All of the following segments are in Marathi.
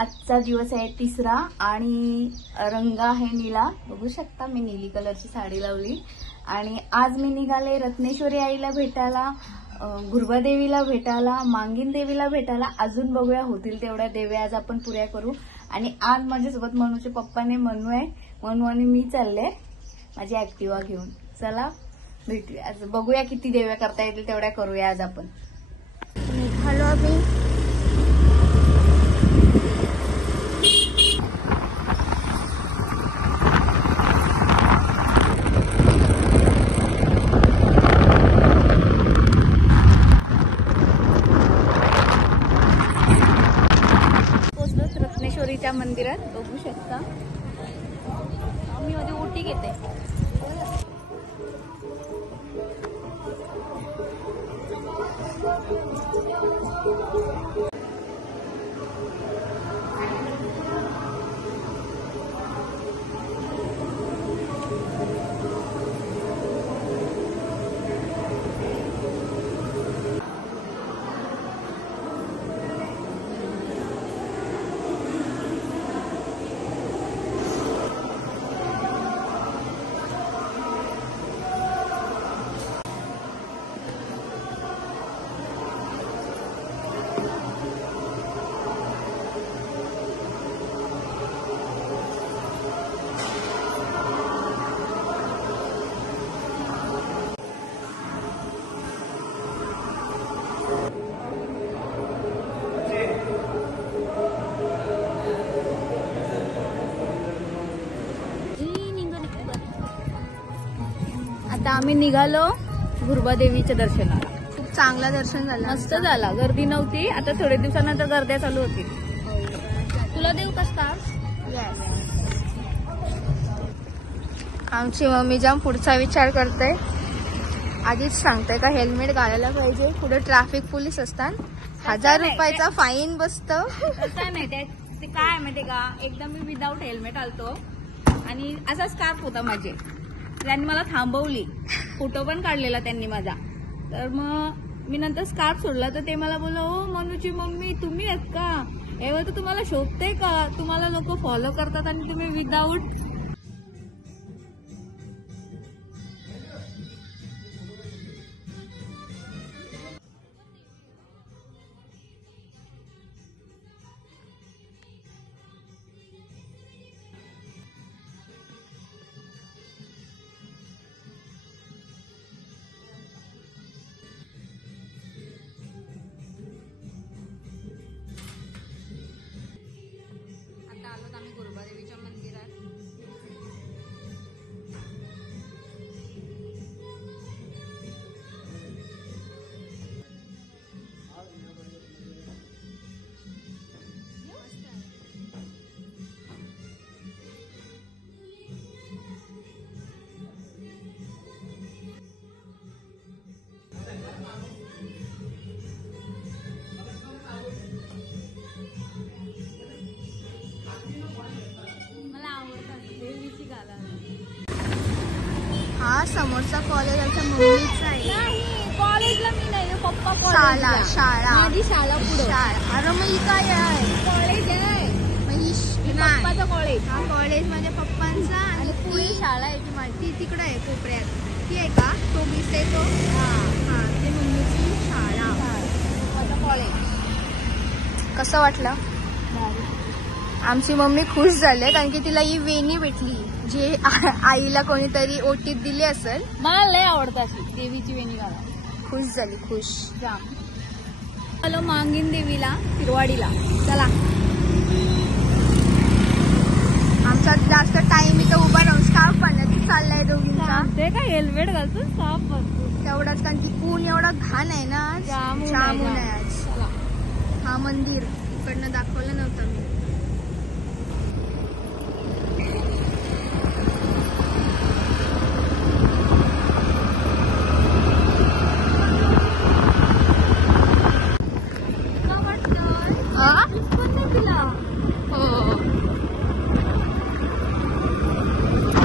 आजचा दिवस आहे तिसरा आणि रंग आहे निळा. बघू शकता मी नीली कलरची साडी लावली. आणि आज मी निघाले रत्नेश्वरी आईला भेटायला, गुरुबादेवीला भेटायला, मांगीन देवीला भेटायला. अजून बघूया होतील तेवढ्या देव्या आज आपण पुऱ्या करू. आणि आज माझ्यासोबत मनूचे पप्पाने मनू आहे, मनू आणि मी चालले माझी ऍक्टिवा घेऊन. चला भेटूया आज, बघूया किती देव्या करता येतील तेवढ्या करूया आज आपण. हॅलो अभी रत्नेश्वरीच्या मंदिरात. बघू शकता मी मध्ये उटी घेते. आता आम्ही निघालो गुरुबादेवीच्या दर्शनाला. खूप चांगला दर्शन झालं, मस्त झाला. गर्दी नव्हती. आता थोड्या दिवसानंतर गर्द्या चालू होतील. तुला देऊ का स्कार्फ? आमची मम्मी जाम पुढचा विचार करते. आधीच सांगते का हेल्मेट घालायला पाहिजे, पुढे ट्रॅफिक पोलीस असतात, 1000 रुपयाचा फाईन बसतं. तसं नाही, ते काय माहितीये का, एकदा मी विदाऊट हेल्मेट आलतो आणि असा स्कार्फ होता माझे, त्यांनी मला थांबवली, फोटो पण काढलेला त्यांनी माझा. तर मग मी नंतर स्कार्फ सोडला तर ते मला बोलला, ओ मनूची मम्मी तुम्ही आहेत का, एवढं तर तुम्हाला शोधते का, तुम्हाला लोक फॉलो करतात आणि तुम्ही विदाऊट. आम्ही गुरुबादेवीच्या मंदिरात. हा समोरचा कॉलेज आमच्या मम्मीचा आहे. कॉलेजला मी नाही, पप्पा शाळा माझी शाळा पुढे. अरे मग ही काय आहे? कॉलेज आहे, पप्पाचं कॉलेज. हा कॉलेज माझ्या पप्पांचा आणि पुढे शाळा आहे ती माझी तिकडे आहे कोपऱ्यात. ती आहे का तो दिसते तो? हा ते मम्मीची शाळा, पप्पाचं कॉलेज. कसं वाटलं? आमची मम्मी खुश झाली कारण की तिला ही वेणी भेटली जे आईला कोणीतरी ओटीत दिली असेल. मला लय आवडतं अशी देवीची वेणी घाला. खुश झाली, खुश जाम. हॅलो मांगीन देवीला तिरवाडीला. चला आमचा जास्त टाइम इथं उभा राहून स्कार्फ पाण्यात चाललाय दोघींचा. ते काय हेल्मेट घालतो स्कार्फ बसतो तेवढंच कारण की ऊन एवढा घाण आहे ना, जाम ऊन आहे आज. हा मंदिर इकडनं दाखवलं नव्हतं मी.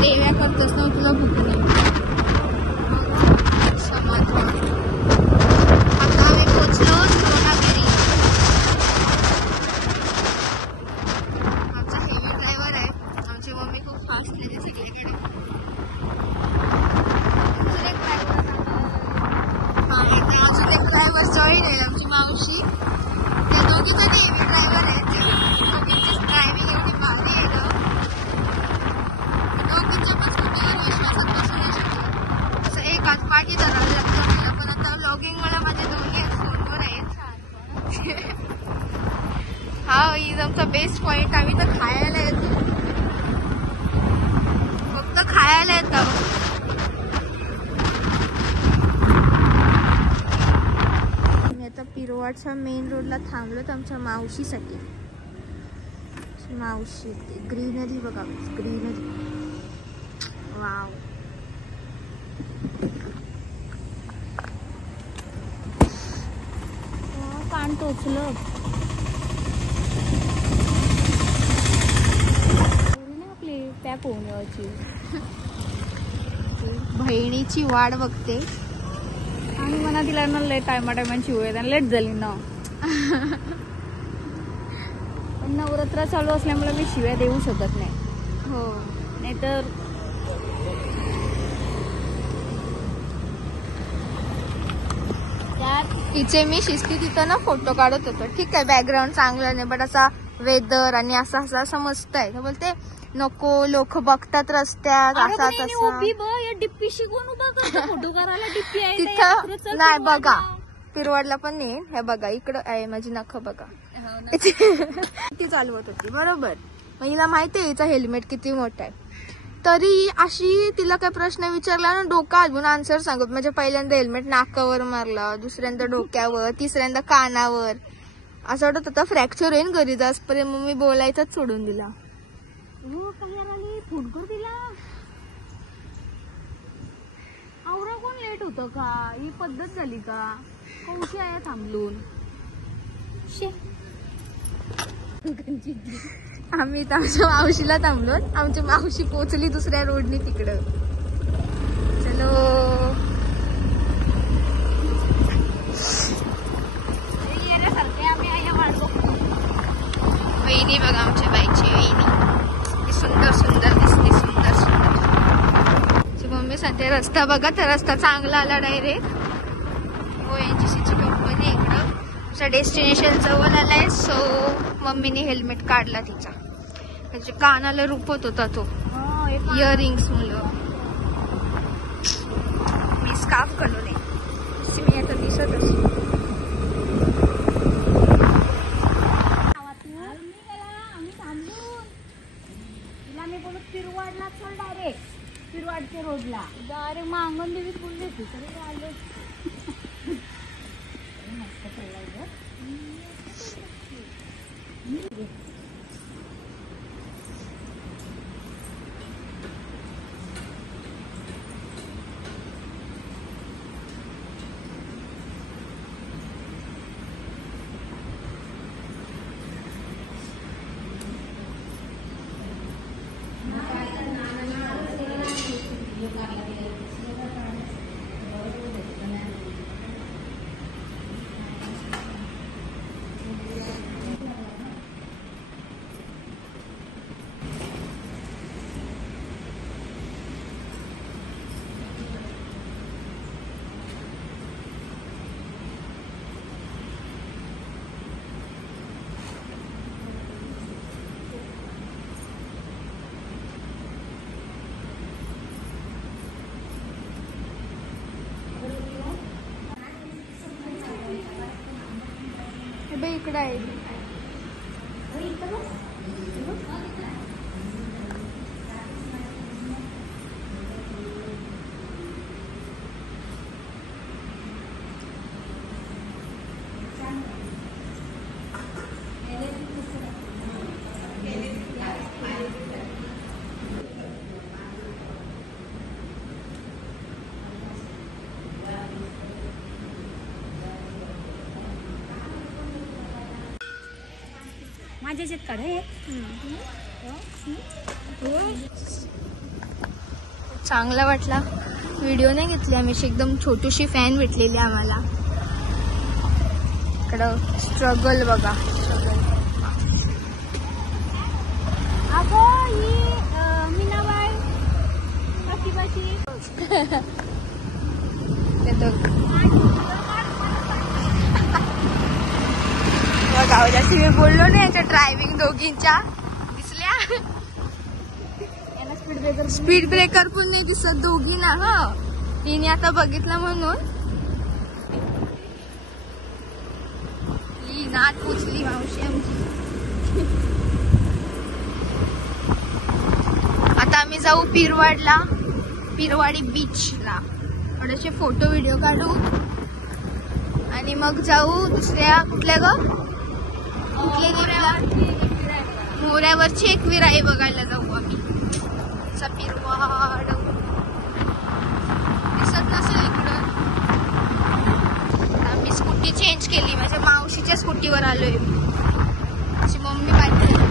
देव्या करतच ना तुला भूक नाही. समाधान. आता आम्ही पोचलो सोनागिरी. पाठी धरावं लागतं मला, पण आता व्लॉगिंग मला माझे दोन्ही फोनवर आहेत. हा आमचा बेस्ट पॉइंट. आम्ही तर खायला येतो, फक्त खायला येतो. आता पिरवाडच्या मेन रोडला थांबलोत आमच्या मावशीसाठी. मावशी ग्रीनरी बघा, ग्रीनरी. वाव. कान टोचलं. आपली पॅक होऊन याची बहिणीची वाट बघते आणि म्हणा तिला ना लय टायमाची वेळ लेट झाली ना. पण नवरात्र चालू असल्यामुळे मी शिव्या देऊ शकत नाही. हो, नाहीतर तिचे मी शिस्ती तिथं ना फोटो काढत होतो. ठीक आहे, बॅकग्राऊंड चांगलं नाही, बट असा वेदर आणि असं असं मस्त आहे. तर बोलते नको, लोक बघतात रस्त्यात. डिप्पी शिकून उभा करतो फोटो करायला. डिप्पी आहे तिथं नाही बघा, पिरवाडला पण नाही. हे बघा इकडं आहे, माझी नख बघा. ती चालवत होती बरोबर. मग हिला माहिती आहे हिचा हेल्मेट किती मोठा आहे, तरी अशी तिला काय प्रश्न विचारला ना डोका हलवून आन्सर सांगत. म्हणजे पहिल्यांदा हेल्मेट नाकावर मारलं, दुसऱ्यांदा डोक्यावर, तिसऱ्यांदा कानावर. असं वाटत होतं फ्रॅक्चर येईन घरी जासपर्यंत. मग मी बोलायचंच सोडून दिला. फुटकर दिला. आवरा कोण लेट होतं का? ही पद्धत झाली का? कौशी आहे थांबलून. आम्ही इथं आमच्या मावशीला थांबलो. आमची मावशी पोचली दुसऱ्या रोडनी तिकडं. चलो वहिनी बघा, आमच्या बाईची वहिनी सुंदर सुंदर दिसली, सुंदर सुंदर. मम्मी सांगते रस्ता बघा, तर रस्ता चांगला आला डायरेक्ट. ONGCची कंपनी इकडं. आमचा डेस्टिनेशन जवळ आलाय. सो मम्मीने हेल्मेट काढला तिचा. त्याच्या कानाला रुपत होता तो इयरिंग्स मुलं. मी स्कार्फ घालून आहे, मी आता दिसत असतो. पिरवाडला चल डायरेक्ट. पिरवाडच्या रोडला डायरेक्ट मांगण देवी बोलले तू तरी आलो. मस्त चाललाय ग. इकडे आहे. माझ्या याच्यात काढ. चांगला वाटला. व्हिडिओ नाही घेतली आम्ही, एकदम छोटीशी फॅन भेटलेली आम्हाला. इकडं स्ट्रगल बघा, स्ट्रगल. अगं ही मीनाबाई बाशी बघा जास्त मी बोललो नाही. याच्या ड्रायव्हिंग दोघींच्या दिसल्या. स्पीड ब्रेकर स्पीड ब्रेकर पण नाही दिसत दोघी ना. तिने आता बघितलं म्हणून ही नाट पुचली मावशी आमची. आता आम्ही जाऊ पिरवाडला, पिरवाडी बीचला. थोडेसे फोटो व्हिडिओ काढू आणि मग जाऊ दुसऱ्या कुठल्या ग कुठल्या देवीला, मोऱ्यावरची एकवीर आहे बघायला जाऊ आम्ही. पिरवाड दिसत नसेल इकडं. आम्ही स्कूटी चेंज केली, माझ्या मावशीच्या स्कूटीवर आलोय. माझी मम्मी पाहिजे.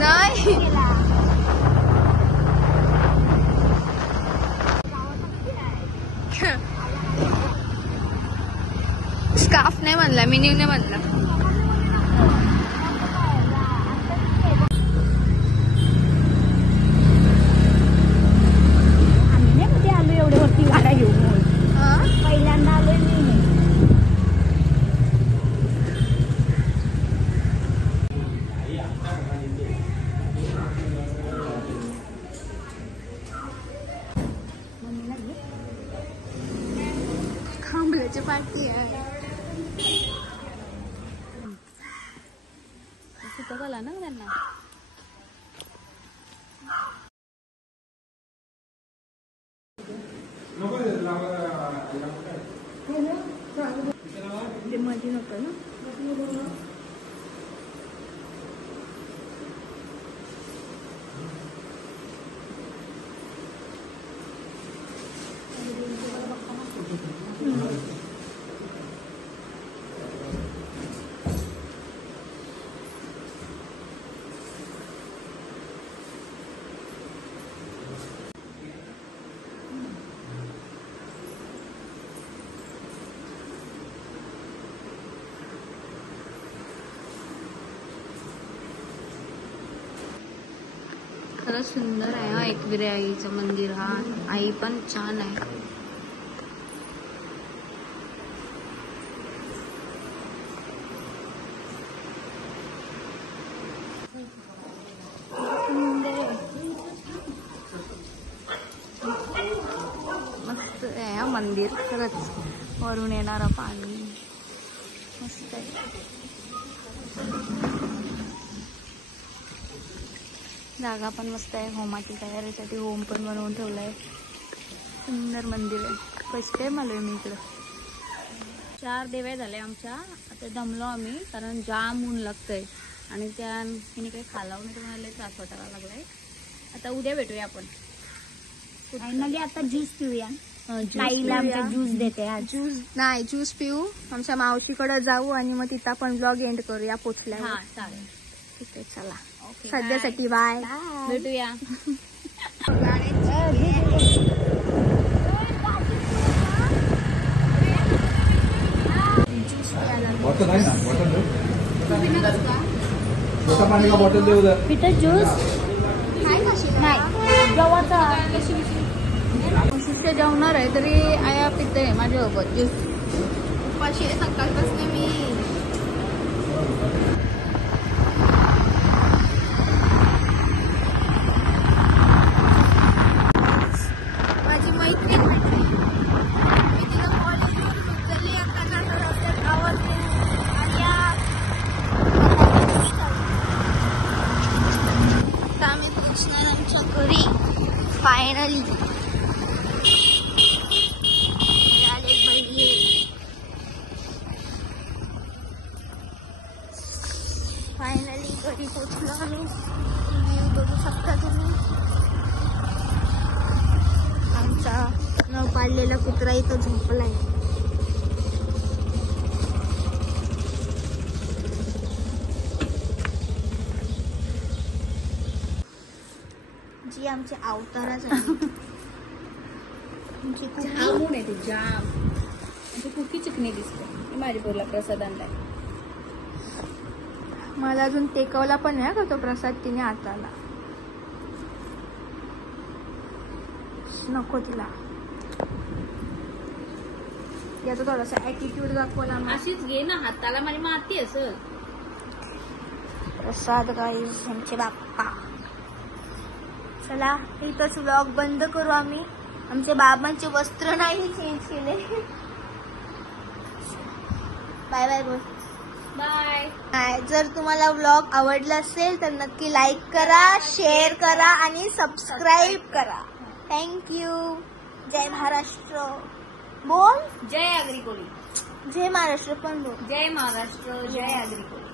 नाही स्कार्फ नाही म्हणला, मिनी नाही म्हणला. आम्ही नाही मध्ये आलो एवढे वरती गाड्या घेऊन. पहिल्यांदा आलोय मी. खांबल्याची पार्टी आहे. बघाला ना त्यांना. ते मध्ये नको ना. खरंच सुंदर आहे हा एकविरे आईचं मंदिर. हा आई पण छान आहे. मस्त आहे हा मंदिर खरंच. वरून येणारं पाणी मस्त आहे. जागा पण मस्त आहे. होमाची तयारीसाठी होम पण बनवून ठेवलाय. सुंदर मंदिर आहे. फर्स्ट टाइम आलोय मी इकडं. 4 देवे झाले आमच्या. आता दमलो आम्ही कारण जाम ऊन लागतंय आणि त्या तिने काही खालावं नाही तर मला त्रास वाटायला लागलाय. आता उद्या भेटूया आपण. फायनली आता ज्यूस पिऊया. ताईला आमच्या ज्यूस देते. ज्यूस नाही, ज्यूस पिऊ. आमच्या मावशीकडे जाऊ आणि मग तिथं आपण ब्लॉग एंड करूया पोचल्यावर. हा चालेल. ठीक आहे चला. सध्यासाठी बाय. भेटूया. बॉटल आहे ना, बॉटल दे. छोटा पाणी का बॉटल दे उधर. पिठं ज्यूस नाही गव्हाचा. शिष्य जेवणार आहे तरी आया पिते माझ्यासोबत ज्यूस. उपाशी आहे सकाळपासून मी. माझी मैत्रीण मी तिला कॉलेज उचलली आता रस्त्यात गावात आणि आता आम्ही पोचणार आमच्या घरी फायनली. फायनली घरी पोचलो आम्ही. व्ह्यू बघू शकता तुम्ही. आमचा न पाळलेला कुत्रा इथं झोपलाय. जी आमचे अवतारच आहे. जामून आहे ते जाम. म्हणजे कुकी चिकनी दिसते. माझ्या पोरला प्रसाद आणलाय. मला अजून टेकवला पण नाही का तो प्रसाद तिने हाताला. नको तिला. याचा थोडासा ऍटिट्यूड दाखवला मग. अशीच घे ना हाताला माझी माती असेल. प्रसाद गाईस आमचे बाप्पा. चला इथंच व्लॉग बंद करू आम्ही. आमच्या बाबांचे वस्त्र नाही चेंज केले. बाय बाय बोल. बाय. जर तुम्हाला व्लॉग आवडला असेल तर नक्की लाईक करा, शेअर करा आणि सबस्क्राईब करा. थँक्यू. जय महाराष्ट्र बोल. जय आग्रिकोली. जय महाराष्ट्र पण बोल. जय महाराष्ट्र. जय आग्रिकोली.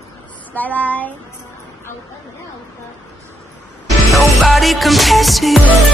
Bye bye. अवतार. Nobody compares to you.